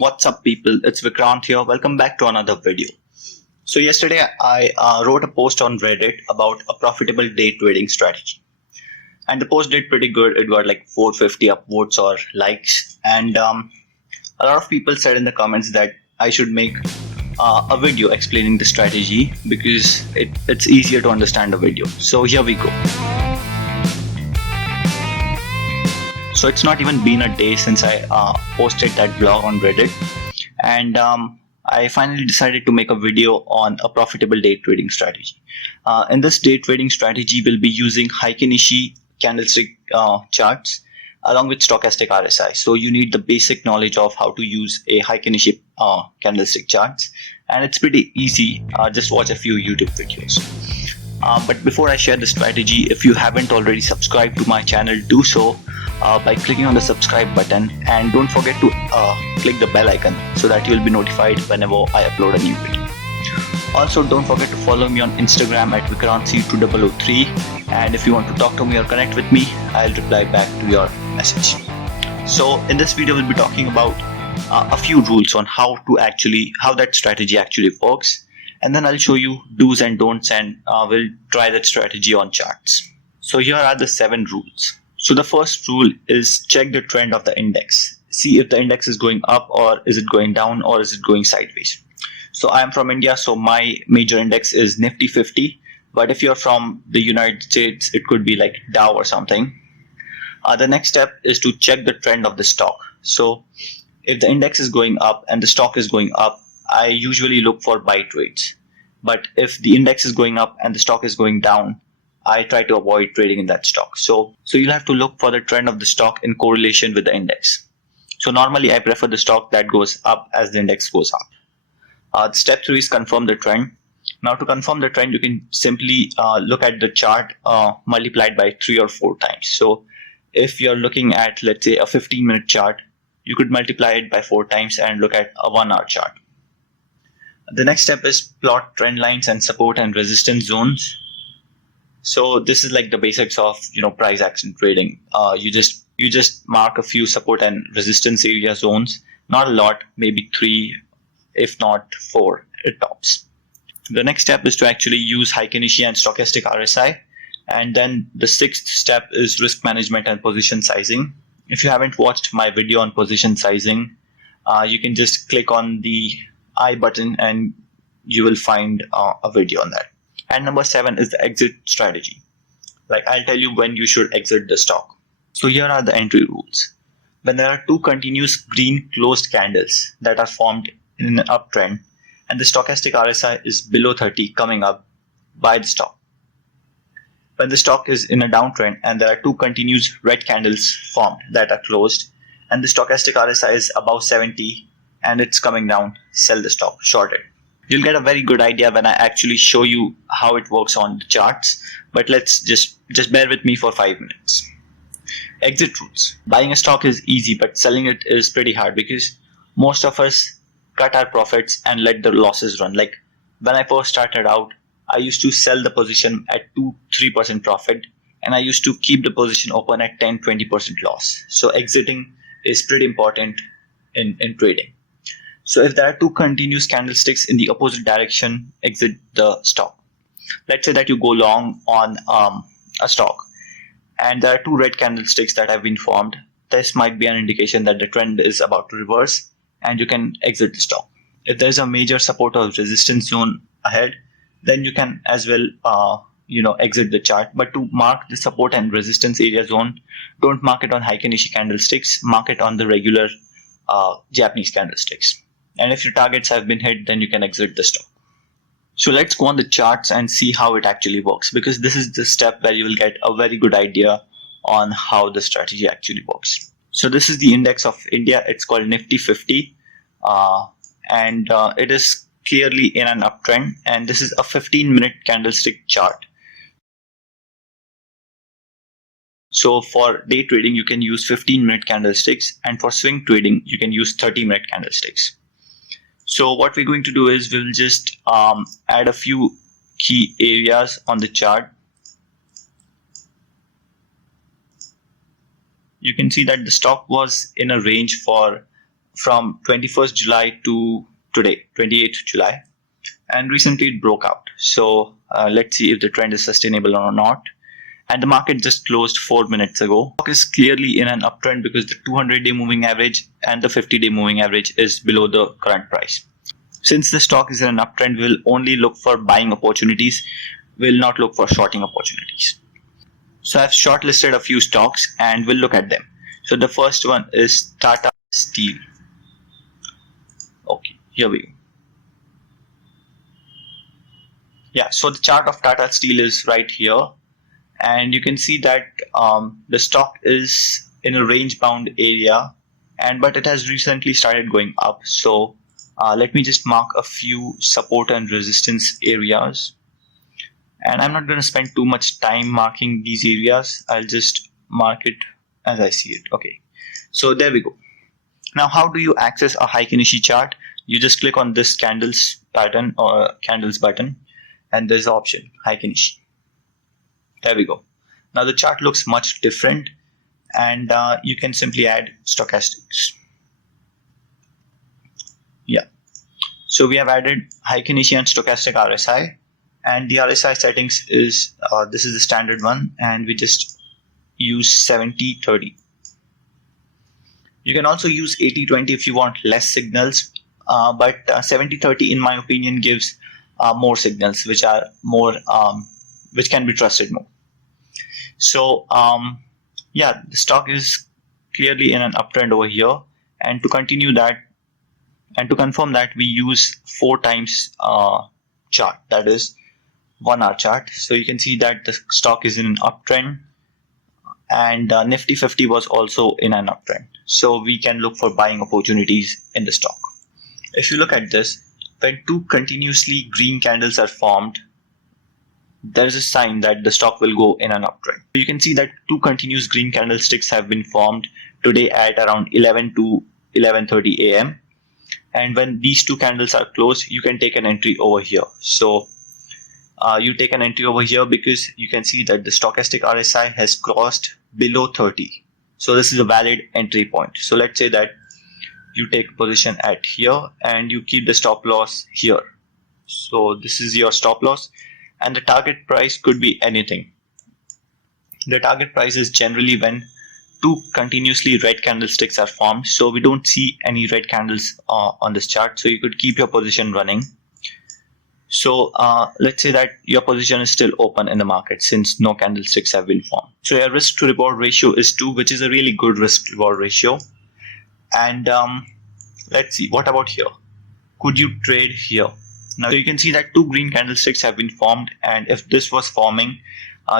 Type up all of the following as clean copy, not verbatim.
What's up, people? It's Vikrant here. Welcome back to another video. So yesterday I wrote a post on Reddit about a profitable day trading strategy, and the post did pretty good. It got like 450 upvotes or likes, and a lot of people said in the comments that I should make a video explaining the strategy because it's easier to understand a video. So here we go. So it's not even been a day since I posted that blog on Reddit, and I finally decided to make a video on a profitable day trading strategy. In this day trading strategy, we'll be using Heikin Ashi candlestick charts along with Stochastic RSI. So you need the basic knowledge of how to use a Heikin Ashi candlestick charts, and it's pretty easy. Just watch a few YouTube videos. But before I share the strategy, if you haven't already subscribed to my channel, do so by clicking on the subscribe button, and don't forget to click the bell icon so that you'll be notified whenever I upload a new video. Also, don't forget to follow me on Instagram at vikrantc2003, and if you want to talk to me or connect with me, I'll reply back to your message. So in this video, we'll be talking about a few rules on how that strategy actually works, and then I'll show you do's and don'ts, and we'll try that strategy on charts. So here are the 7 rules. So the first rule is check the trend of the index. See if the index is going up, or is it going down, or is it going sideways. So I am from India, so my major index is Nifty 50. But if you're from the United States, it could be like Dow or something. The next step is to check the trend of the stock. So if the index is going up and the stock is going up, I usually look for buy trades. But if the index is going up and the stock is going down, I try to avoid trading in that stock. So you'll have to look for the trend of the stock in correlation with the index. So normally I prefer the stock that goes up as the index goes up. Step 3 is confirm the trend. Now to confirm the trend, you can simply look at the chart multiplied by 3 or 4 times. So if you're looking at, let's say, a 15-minute chart, you could multiply it by 4 times and look at a 1-hour chart. The next step is plot trend lines and support and resistance zones. So this is like the basics of price action trading. You just mark a few support and resistance area zones, not a lot, maybe 3, if not 4 at tops. The next step is to actually use Heikin Ashi and Stochastic RSI, and then the 6th step is risk management and position sizing. If you haven't watched my video on position sizing, you can just click on the I button and you will find a video on that. And number 7 is the exit strategy. Like, I'll tell you when you should exit the stock. So here are the entry rules. When there are 2 continuous green closed candles that are formed in an uptrend and the stochastic RSI is below 30 coming up, buy the stock. When the stock is in a downtrend and there are 2 continuous red candles formed that are closed and the stochastic RSI is above 70 and it's coming down, sell the stock, short it. You'll get a very good idea when I actually show you how it works on the charts, but let's just bear with me for 5 minutes. Exit rules. Buying a stock is easy, but selling it is pretty hard because most of us cut our profits and let the losses run. Like when I first started out, I used to sell the position at 2-3% profit, and I used to keep the position open at 10-20% loss. So exiting is pretty important in trading. So if there are 2 continuous candlesticks in the opposite direction, exit the stock. Let's say that you go long on a stock and there are 2 red candlesticks that have been formed. This might be an indication that the trend is about to reverse and you can exit the stock. If there's a major support or resistance zone ahead, then you can as well exit the chart. But to mark the support and resistance area zone, don't mark it on Heikin Ashi candlesticks, mark it on the regular Japanese candlesticks. And if your targets have been hit, then you can exit the stock. So let's go on the charts and see how it actually works, because this is the step where you will get a very good idea on how the strategy actually works. So this is the index of India. It's called Nifty 50, and it is clearly in an uptrend, and this is a 15-minute candlestick chart. So for day trading, you can use 15-minute candlesticks, and for swing trading, you can use 30-minute candlesticks. So what we're going to do is we'll just add a few key areas on the chart. You can see that the stock was in a range for from 21st July to today, 28th July, and recently it broke out. So let's see if the trend is sustainable or not. And the market just closed 4 minutes ago. Stock is clearly in an uptrend because the 200-day moving average and the 50-day moving average is below the current price. Since the stock is in an uptrend, we'll only look for buying opportunities. We'll not look for shorting opportunities. So I've shortlisted a few stocks and we'll look at them. So the first one is Tata Steel. Okay, here we go. Yeah, so the chart of Tata Steel is right here. And you can see that the stock is in a range bound area, but it has recently started going up. So let me just mark a few support and resistance areas, and I'm not going to spend too much time marking these areas. I'll just mark it as I see it. Okay, so there we go. Now, how do you access a Heikin Ashi chart? You just click on this candles pattern or candles button, and there's the option Heikin Ashi. There we go. Now the chart looks much different, and you can simply add stochastics. Yeah. So we have added Heikin Ashi and stochastic RSI, and the RSI settings is this is the standard one, and we just use 70-30. You can also use 80-20 if you want less signals, but 70-30 in my opinion gives more signals, which are more which can be trusted more. So yeah, the stock is clearly in an uptrend over here, and to continue that and to confirm that, we use 4 times chart, that is 1 hour chart. So you can see that the stock is in an uptrend, and Nifty 50 was also in an uptrend. So we can look for buying opportunities in the stock. If you look at this, when 2 continuously green candles are formed, there's a sign that the stock will go in an uptrend. You can see that 2 continuous green candlesticks have been formed today at around 11 to 11:30 a.m. And when these 2 candles are closed, you can take an entry over here. So you take an entry over here because you can see that the stochastic RSI has crossed below 30. So this is a valid entry point. So let's say that you take a position at here and you keep the stop loss here. So this is your stop loss, and the target price could be anything. The target price is generally when 2 continuously red candlesticks are formed. So we don't see any red candles on this chart, so you could keep your position running. So let's say that your position is still open in the market since no candlesticks have been formed. So your risk to reward ratio is 2, which is a really good risk to reward ratio. And let's see, what about here? Could you trade here? Now you can see that 2 green candlesticks have been formed, and if this was forming,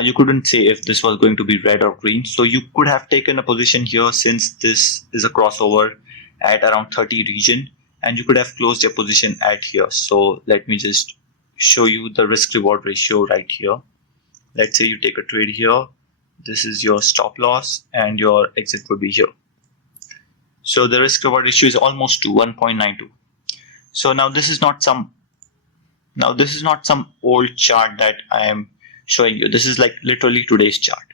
you couldn't say if this was going to be red or green. So you could have taken a position here since this is a crossover at around 30 region, and you could have closed your position at here. So let me just show you the risk reward ratio right here. Let's say you take a trade here. This is your stop loss and your exit would be here. So the risk reward ratio is almost to 1.92. So now this is not some old chart that I am showing you. This is like literally today's chart.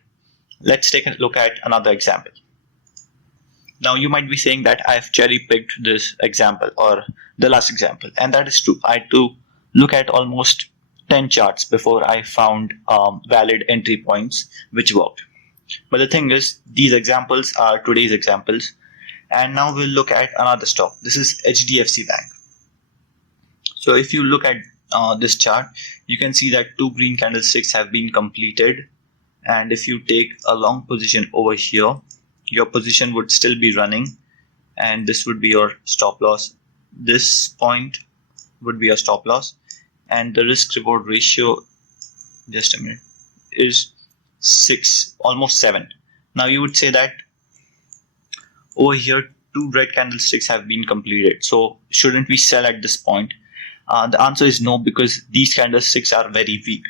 Let's take a look at another example. Now you might be saying that I've cherry picked this example or the last example, and that is true. I had to look at almost 10 charts before I found valid entry points which worked. But the thing is, these examples are today's examples, and now we'll look at another stock. This is HDFC Bank. So if you look at this chart, you can see that 2 green candlesticks have been completed, and if you take a long position over here, your position would still be running, and this would be your stop loss. This point would be your stop loss, and the risk reward ratio, just a minute, is 6, almost 7. Now you would say that over here 2 red candlesticks have been completed, so shouldn't we sell at this point? The answer is no, because these candlesticks are very weak.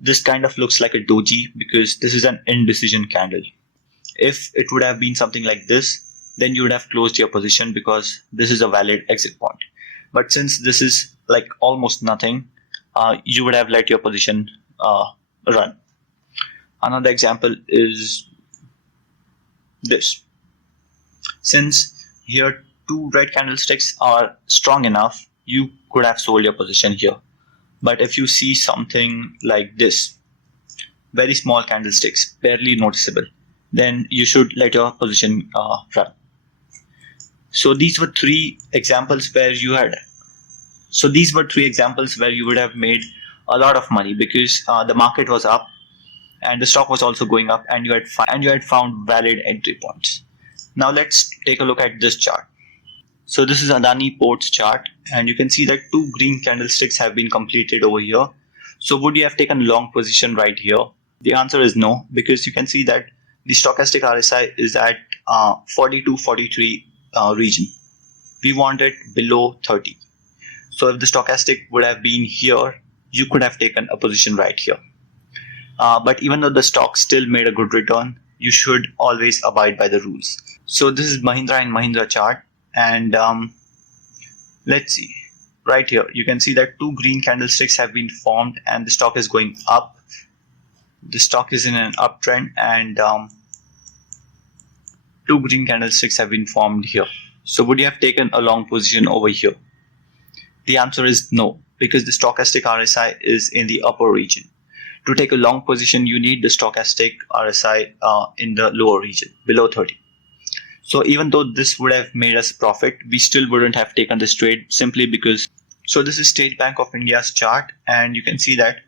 This kind of looks like a doji because this is an indecision candle. If it would have been something like this, then you would have closed your position because this is a valid exit point. But since this is like almost nothing, you would have let your position run. Another example is this. Since here two red candlesticks are strong enough, you could have sold your position here. But if you see something like this, very small candlesticks, barely noticeable, then you should let your position run. So these were three examples where you had. So these were three examples where you would have made a lot of money because the market was up and the stock was also going up, and you had found valid entry points. Now let's take a look at this chart. So this is Adani Ports chart, and you can see that two green candlesticks have been completed over here. So would you have taken long position right here? The answer is no, because you can see that the stochastic RSI is at 42-43 region. We want it below 30. So if the stochastic would have been here, you could have taken a position right here. But even though the stock still made a good return, you should always abide by the rules. So this is Mahindra and Mahindra chart, and let's see. Right here, you can see that two green candlesticks have been formed and the stock is going up. The stock is in an uptrend, and two green candlesticks have been formed here. So would you have taken a long position over here? The answer is no, because the stochastic RSI is in the upper region. To take a long position, you need the stochastic RSI in the lower region, below 30. So even though this would have made us profit, we still wouldn't have taken this trade simply because. So this is State Bank of India's chart, and you can see that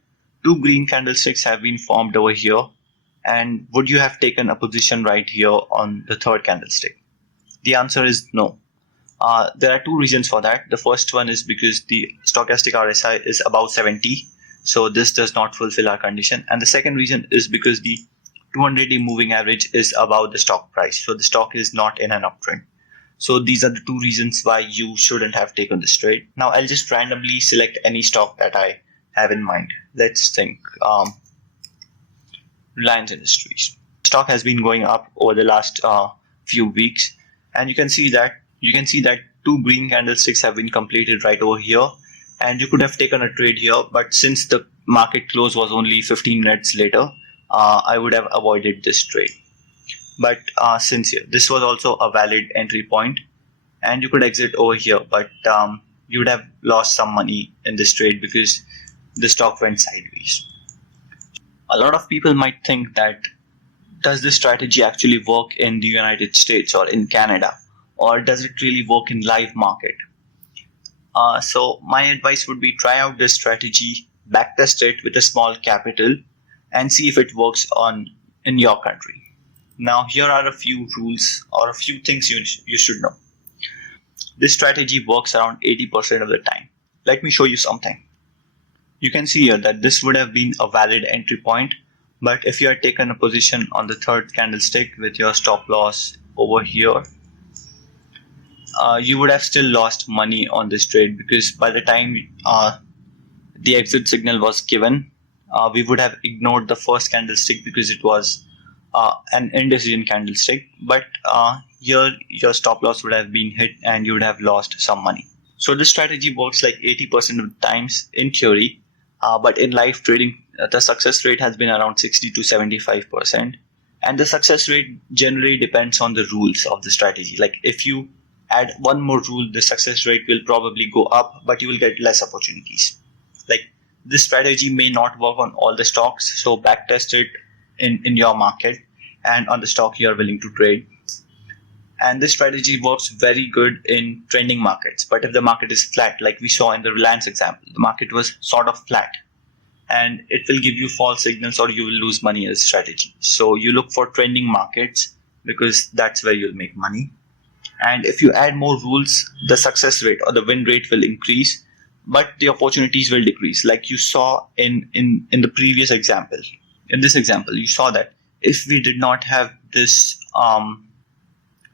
two green candlesticks have been formed over here. And would you have taken a position right here on the third candlestick? The answer is no. There are two reasons for that. The first one is because the stochastic RSI is above 70. So this does not fulfill our condition. And the second reason is because the 200-day moving average is above the stock price. So the stock is not in an uptrend. So these are the two reasons why you shouldn't have taken this trade. Now I'll just randomly select any stock that I have in mind. Let's think. Reliance Industries. Stock has been going up over the last few weeks, and you can see that two green candlesticks have been completed right over here, and you could have taken a trade here, but since the market close was only 15 minutes later, I would have avoided this trade. But since here, this was also a valid entry point, and you could exit over here, but you would have lost some money in this trade because the stock went sideways. A lot of people might think that, does this strategy actually work in the United States or in Canada, or does it really work in live market? So my advice would be, try out this strategy, backtest it with a small capital, and see if it works in your country. Now here are a few rules or a few things you should know. This strategy works around 80% of the time. Let me show you something. You can see here that this would have been a valid entry point, but if you had taken a position on the third candlestick with your stop loss over here, you would have still lost money on this trade, because by the time the exit signal was given, we would have ignored the first candlestick because it was an indecision candlestick, but here your stop loss would have been hit and you would have lost some money. So this strategy works like 80% of the times in theory, but in live trading, the success rate has been around 60 to 75%. And the success rate generally depends on the rules of the strategy. Like if you add one more rule, the success rate will probably go up, but you will get less opportunities. Like this strategy may not work on all the stocks, so backtest it in your market and on the stock you are willing to trade. And this strategy works very good in trending markets. But if the market is flat, like we saw in the Reliance example, the market was sort of flat, and it will give you false signals or you will lose money in this strategy. So you look for trending markets because that's where you'll make money. And if you add more rules, the success rate or the win rate will increase, but the opportunities will decrease. Like you saw in the previous example. In this example, you saw that if we did not have this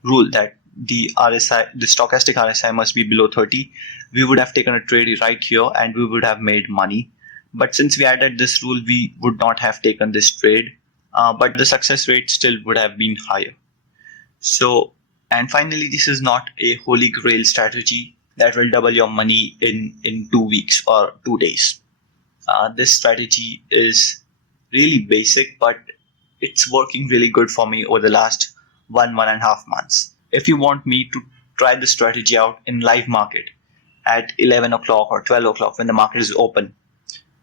rule that the stochastic RSI must be below 30, we would have taken a trade right here and we would have made money. But since we added this rule, we would not have taken this trade, but the success rate still would have been higher. So, and finally, this is not a holy grail strategy that will double your money in 2 weeks or 2 days. This strategy is really basic, but it's working really good for me over the last 1.5 months. If you want me to try this strategy out in live market at 11 o'clock or 12 o'clock when the market is open,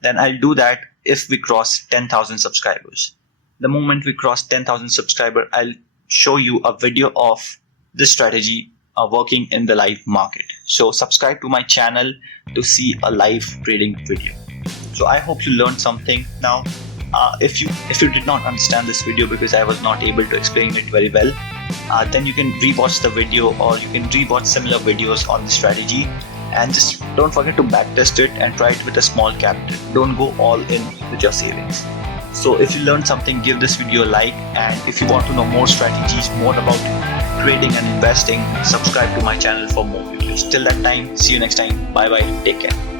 then I'll do that if we cross 10,000 subscribers. The moment we cross 10,000 subscribers, I'll show you a video of this strategy working in the live market. So subscribe to my channel to see a live trading video. So I hope you learned something now. If you did not understand this video because I was not able to explain it very well, then you can rewatch the video, or you can rewatch similar videos on the strategy, and just don't forget to backtest it and try it with a small capital. Don't go all in with your savings. So if you learned something, give this video a like, and if you want to know more strategies, more about trading and investing, subscribe to my channel for more videos. Till that time, see you next time. Bye bye. Take care.